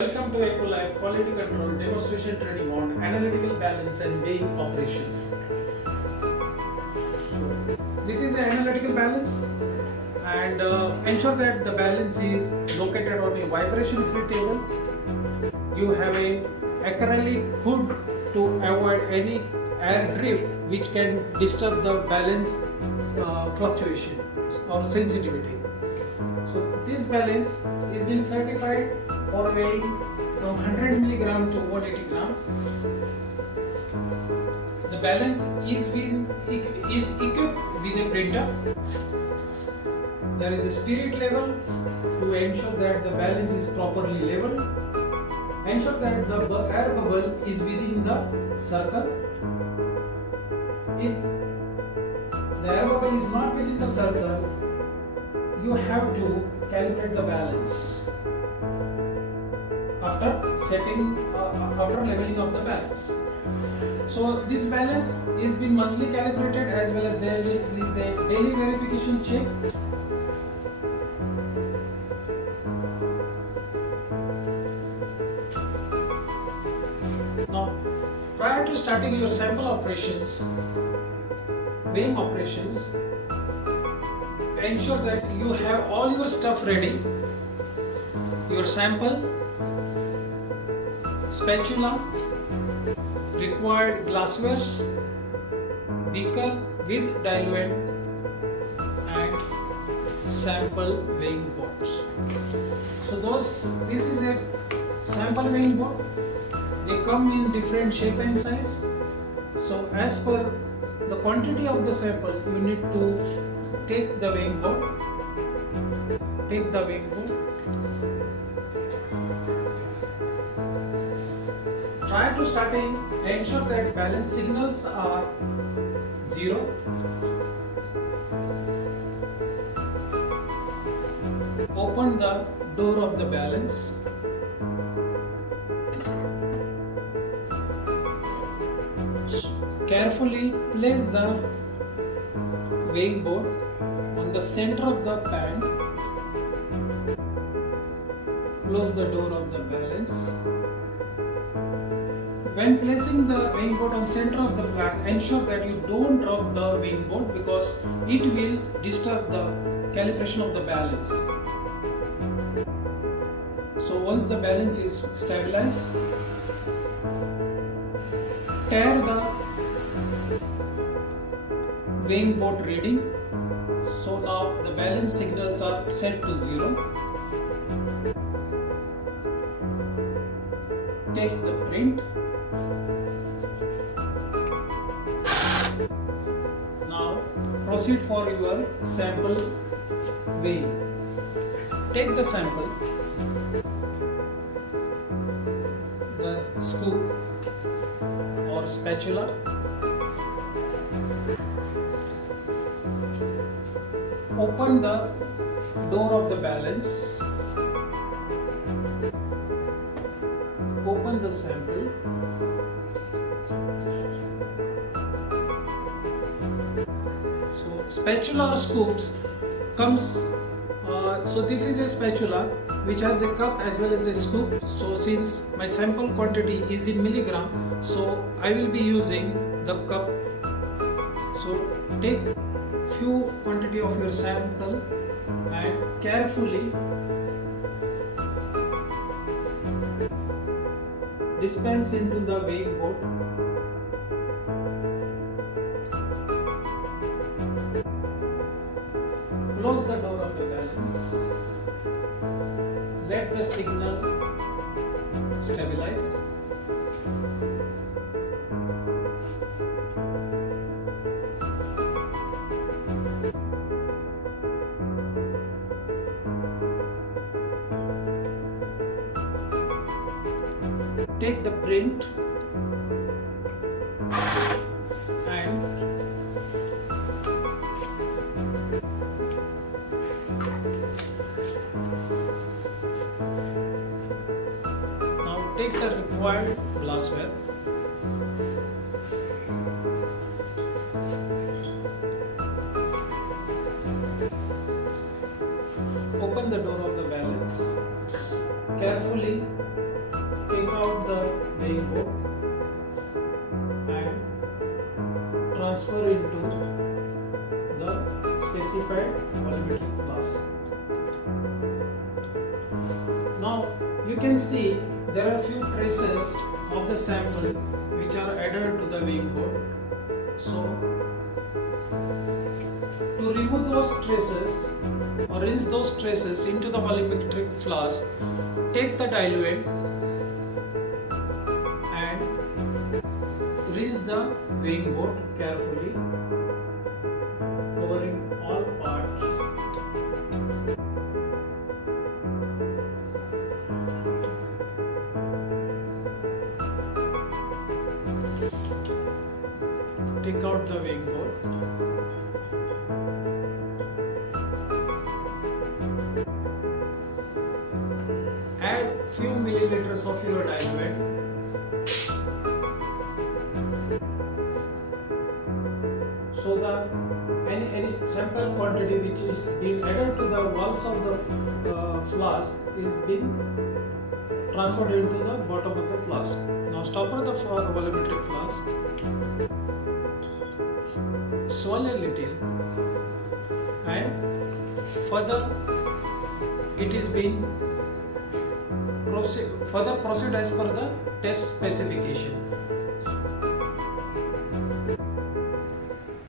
Welcome to EcoLife Quality Control Demonstration Training on Analytical Balance and Weighing Operation. This is an analytical balance, and ensure that the balance is located on a vibration split table. You have a acrylic hood to avoid any air drift which can disturb the balance fluctuation or sensitivity. So this balance is been certified for weighing from 100 milligram to 180 gram. The balance is equipped with a printer. There is a spirit level to ensure that the balance is properly leveled. Ensure that the air bubble is within the circle. If the air bubble is not within the circle, you have to calibrate the balance after leveling of the balance. So this balance is being monthly calibrated, as well as there is a daily verification check. Now, prior to starting your sample operations, weighing operations, ensure that you have all your stuff ready. Your sample, spatula, required glasswares, beaker with diluent, and sample weighing boards. So this is a sample weighing board. They come in different shape and size. So as per the quantity of the sample, you need to take the weighing board. Prior to starting, ensure that balance signals are 0. Open the door of the balance. Carefully place the weighing board on the center of the pan. Close the door of the balance. When placing the weighing board on center of the pan, ensure that you don't drop the weighing board, because it will disturb the calibration of the balance. So once the balance is stabilized, tear the weighing board reading. So now the balance signals are set to 0. Take the print. Now proceed for your sample weighing. Take the sample, the scoop or spatula, open the door of the balance, open the sample, so spatula or scoops comes, so this is a spatula which has a cup as well as a scoop. So since my sample quantity is in milligram, so I will be using the cup. So take few quantity of your sample and carefully dispense into the weighing board. Close the door of the balance. Let the signal stabilize. Take the print and now take the required glassware. Open the door of the balance. Carefully transfer into the specified volumetric flask. Now you can see there are few traces of the sample which are added to the weighing board. So to remove those traces or rinse those traces into the volumetric flask, take the diluent and rinse the weighing board carefully, covering all parts. Take out the weighing board. Add few milliliters of your diluent. So the any sample quantity which is being added to the walls of the flask is being transferred into the bottom of the flask. Now stopper the volumetric flask. Swirl a little, and further it is being proceed as per the test specification.